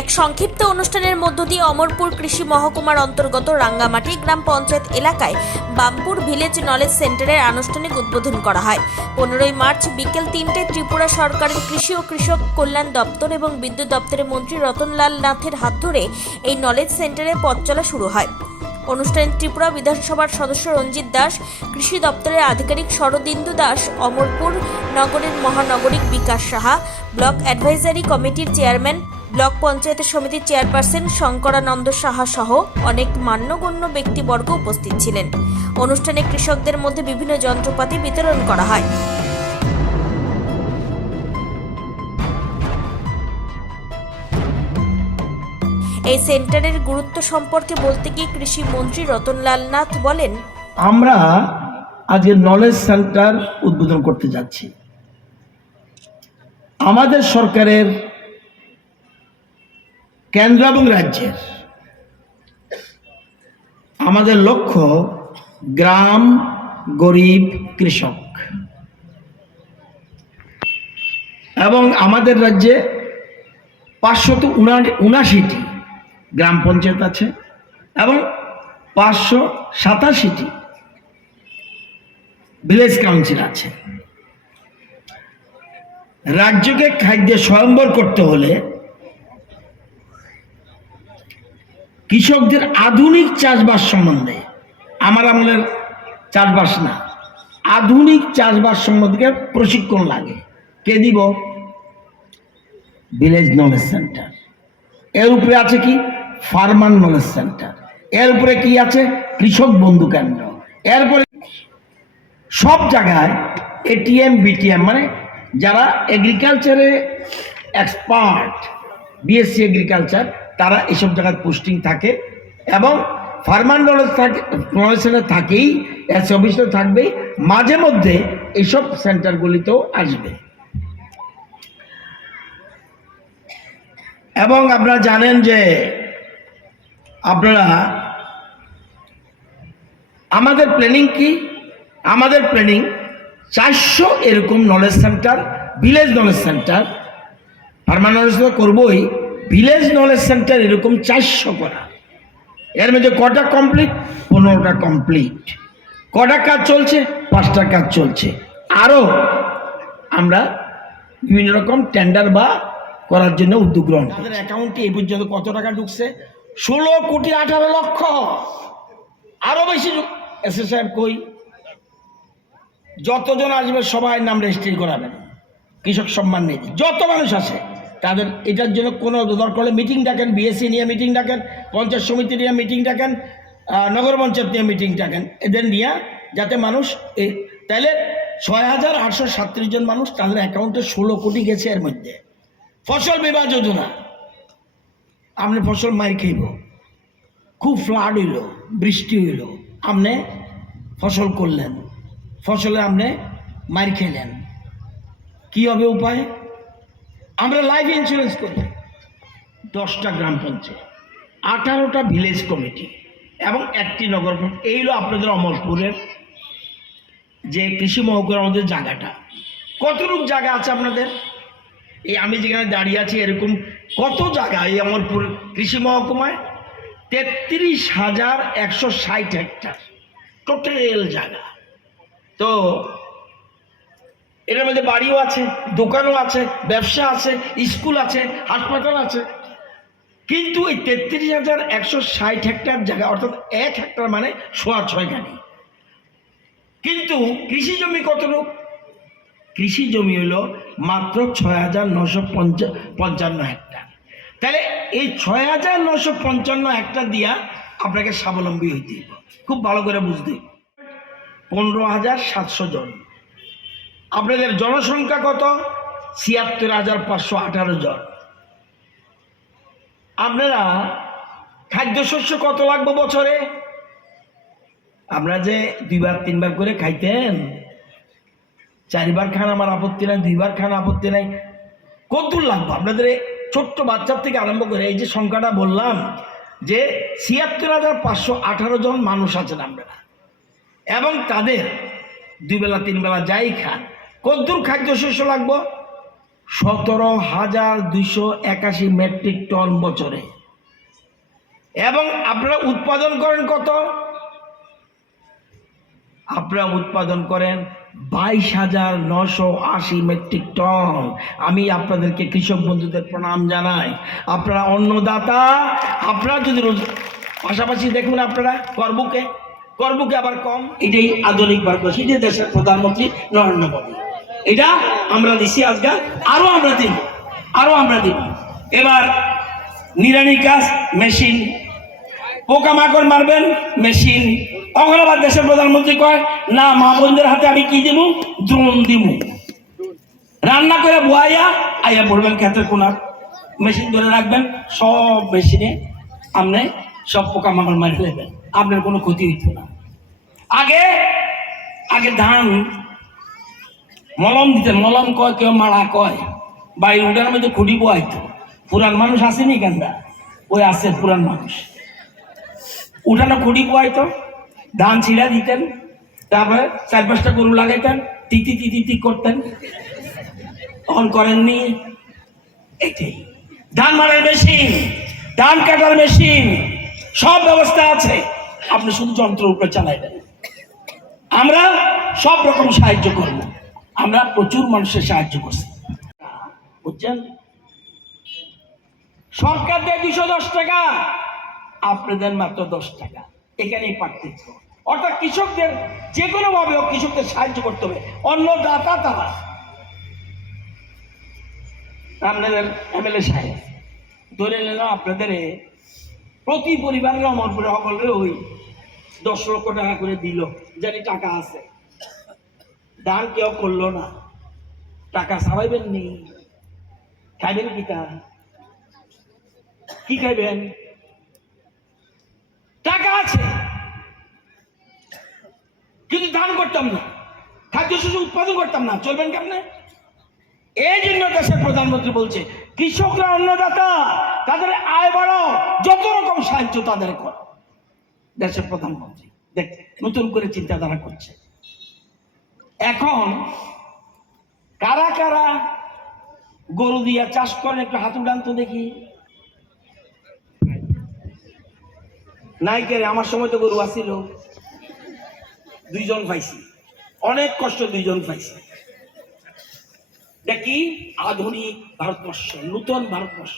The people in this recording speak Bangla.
এক সংক্ষিপ্ত অনুষ্ঠানের মধ্য দিয়ে অমরপুর কৃষি মহকুমার অন্তর্গত রাঙ্গামাটি গ্রাম পঞ্চায়েত এলাকায় বামপুর ভিলেজ নলেজ সেন্টারের আনুষ্ঠানিক উদ্বোধন করা হয়। পনেরোই মার্চ বিকেল তিনটে ত্রিপুরা সরকারের কৃষি ও কৃষক কল্যাণ দপ্তর এবং বিদ্যুৎ দপ্তরের মন্ত্রী রতনলাল নাথের হাত ধরে এই নলেজ সেন্টারে পথ চলা শুরু হয়। অনুষ্ঠানে ত্রিপুরা বিধানসভার সদস্য রঞ্জিত দাস, কৃষি দপ্তরের আধিকারিক শরদিন্দু দাস, অমরপুর নগরের মহানগরিক বিকাশ সাহা, ব্লক অ্যাডভাইজারি কমিটির চেয়ারম্যান ব্লক পঞ্চায়েত সমিতির চেয়ারপারসন শঙ্করানন্দ সাহা সহ অনেক মান্যগণ্য ব্যক্তিবর্গ উপস্থিত ছিলেন। অনুষ্ঠানে কৃষকদের মধ্যে বিভিন্ন যন্ত্রপাতি বিতরণ করা হয়। এই সেন্টারের গুরুত্ব সম্পর্কে বলতে গিয়ে কৃষি মন্ত্রী রতনলাল নাথ বলেন, আমরা আজকে নলেজ সেন্টার উদ্বোধন করতে যাচ্ছি। আমাদের সরকারের কেন্দ্র এবং রাজ্যের। আমাদের লক্ষ্য গ্রাম, গরিব, কৃষক। এবং আমাদের রাজ্যে পাঁচশত উনাশিটি গ্রাম পঞ্চায়েত আছে এবং পাঁচশো সাতাশিটি ভিলেজ কাউন্সিল আছে। রাজ্যকে খাদ্যে স্বয়ম্বর করতে হলে কৃষকদের আধুনিক চাষবাস সম্বন্ধে। আমার আমলের চাষবাস না। আধুনিক চাষবাস সম্বন্ধে প্রশিক্ষণ লাগে। কে দিব? ভিলেজ নলেজ সেন্টার এর উপরে আছে কি? ফার্মার নলেজ সেন্টার এর উপরে কি আছে? কৃষক বন্ধু কেন্দ্র। এরপরে সব জায়গায় এটিএম বিটিএম মানে যারা এগ্রিকালচারে এক্সপার্ট বিএসসি এগ্রিকালচার তারা এসব জায়গায় পোস্টিং থাকে এবং ফার্মার নলেজ থাকে সেন্টার থাকেই এস অফিসে থাকবেই, মাঝে মধ্যে এইসব সেন্টারগুলিতেও আসবে। এবং আপনারা জানেন যে আপনারা আমাদের প্ল্যানিং কি? আমাদের প্ল্যানিং চারশো এরকম knowledge centre village knowledge centre farmer knowledge করবোই ভিলেজ নলেজ সেন্টার এরকম চারশো করা। এর মধ্যে কটা কমপ্লিট পনেরোটা কমপ্লিট কটা কাজ চলছে? পাঁচটা কাজ চলছে। আরও আমরা বিভিন্ন রকম টেন্ডার বা করার জন্য উদ্যোগ গ্রহণ তাদের অ্যাকাউন্টে এই পর্যন্ত কত টাকা ঢুকছে? ষোলো কোটি আঠারো লক্ষ। আরও বেশি এস এস সাহেব কই? যতজন আসবে সবাই নাম রেজিস্ট্রি করাবেন। কৃষক সম্মান নিধি। যত মানুষ আসে তাদের এটার জন্য কোনো দরকার হলে মিটিং ডাকেন বিএসসি নিয়ে মিটিং ডাকেন, পঞ্চায়েত সমিতি নিয়ে মিটিং ডাকেন নগর পঞ্চায়েত নিয়ে মিটিং ডাকেন। এদের নিয়ে যাতে মানুষ এই তাহলে ছয় হাজার আটশো সাতত্রিশ জন মানুষ তাদের অ্যাকাউন্টে ষোলো কোটি গেছে এর মধ্যে। ফসল বিমা যোজনা। আপনি ফসল মার খাইব। খুব ফ্লাড হইল, বৃষ্টি হইল। আপনি ফসল করলেন। ফসলে আপনি মার খেলেন। কি হবে উপায়? আমরা লাইফ ইন্স্যুরেন্স করি। দশটা গ্রাম পঞ্চায়েত, আঠারোটা ভিলেজ কমিটি এবং একটি নগর এই হলো আপনাদের অমরপুরের যে কৃষি মহকুমার আমাদের জায়গাটা। কতটুক জায়গা আছে আপনাদের? এই আমি যেখানে দাঁড়িয়ে আছি এরকম কত জায়গা এই অমরপুর কৃষি মহকুমায়? তেত্রিশ হাজার একশো ষাট হেক্টর। টোটাল জায়গা। তো এটার মধ্যে বাড়িও আছে, দোকানও আছে, ব্যবসা আছে, স্কুল আছে, হাসপাতাল আছে। কিন্তু এই তেত্রিশ হাজার একশো ষাট হেক্টর জায়গা, অর্থাৎ এক হেক্টর মানে সোয়া ছয় গাড়ি। কিন্তু কৃষি জমি কতটুক কৃষি জমি হলো মাত্র ছয় হাজার নশো পঞ্চান্ন হেক্টর। তাহলে এই ছয় হাজার নশো পঞ্চান্ন হেক্টর দিয়া আপনাকে স্বাবলম্বী হইতে খুব ভালো করে বুঝতে পনেরো হাজার সাতশো জন। আপনাদের জনসংখ্যা কত? ছিয়াত্তর হাজার পাঁচশো আঠারো জন। আপনারা খাদ্যশস্য কত লাগবে বছরে? আপনারা যে দুইবার, তিনবার করে খাইতেন, চারবার খান, আমার আপত্তি নাই, দুইবার খান, আপত্তি নাই। কতদূর লাগবে? আপনাদের ছোট্ট বাচ্চার থেকে আরম্ভ করে এই যে সংখ্যাটা বললাম, যে ছিয়াত্তর হাজার পাঁচশো আঠারো জন মানুষ আছেন আপনারা। এবং তাদের দুই বেলা তিন বেলা যাই খান। কদ্দূর খাদ্যশস্য লাগবো? সতেরো হাজার দুইশো একাশি মেট্রিক টন বছরে। এবং আপনারা উৎপাদন করেন কত? আপনারা উৎপাদন করেন বাইশ হাজার নশো আশি মেট্রিক টন। আমি আপনাদেরকে কৃষক বন্ধুদের প্রণাম জানাই। আপনারা অন্নদাতা, আপনারা যদি পাশাপাশি দেখুন আপনারা, করবুকে। করবুকে আবার কম। এটাই আধুনিক ভারতবর্ষ, এটাই দেশের প্রধানমন্ত্রী নরেন্দ্র মোদী। এটা আমরা দিছি আজকে, আরও আমরা দিব, আরও আমরা দিব। এবার নিরানি কাজ, মেশিন। পোকামাকড় মারবেন, মেশিন। আবার দেশের প্রধানমন্ত্রী কয়, না মা বোনদের হাতে আমি কি দিব দ্রোণ দিব রান্না করে বয়াইয়া, আইয়া পড়বেন ক্ষেতের কোনার। মেশিন ধরে রাখবেন, সব মেশিনে আপনি সব পোকামাকড় মারি নেবেন। আপনার কোনো ক্ষতি হইত না। আগে আগে ধান মলম দিতেন, মলম কয়, কেউ মারা কয়। বা এই উডানের মধ্যে খুঁটি বয়াইতো পুরান মানুষ আসেনি কেন্দা ওই আছে পুরান মানুষ। উঠানো খুঁটি বয়াইতো ধান ছিঁড়া দিতেন, তারপরে চার পাঁচটা গরু লাগাইতেন, তিতি তিতি তি করতেন। তখন করেননি এটাই। ধান মারার মেশিন, ধান কাটার মেশিন, সব ব্যবস্থা আছে। আপনি শুধু যন্ত্র উপরে চালাইবেন। আমরা সব রকম সাহায্য করব। আমরা প্রচুর মানুষের সাহায্য করছি। বুঝছেন? সরকার দেয় দুশো দশ টাকা, আপনাদের মাত্র দশ টাকা। এখানেই পার্থক্য। অর্থাৎ কৃষকদের যে কোনো ভাবে হোক কৃষকদের সাহায্য করতে হবে। অন্য দাতা তারা। আপনাদের এমএলএ সাহেব, ধরে নিলাম আপনাদের প্রতি পরিবারের অমরপুরে সকলের ওই দশ লক্ষ টাকা করে দিল, জানি টাকা আছে। দান কেউ করল না। টাকা সাবাইবেন নি। খাইবেন কি তা? কি খাইবেন? টাকা আছে। কিন্তু দান করতাম না। খাদ্য শস্য উৎপাদন করতাম না। চলবেন কেমনে? এই জন্য দেশের প্রধানমন্ত্রী বলছে, কৃষকরা অন্নদাতা, তাদের আয় বাড়াও, যত রকম সাহায্য তাদের কর। দেশের প্রধানমন্ত্রী দেখ নতুন করে চিন্তাধারা করছে। এখন কারা কারা গরু দিয়া চাষ করেন? একটু হাত উড়ান তো দেখি। নাই আমার সময় তো গরু আসিল দুইজন পাইছি। অনেক কষ্ট দুইজন পাইছি। দেখি, আধুনিক ভারতবর্ষ, নূতন ভারতবর্ষ।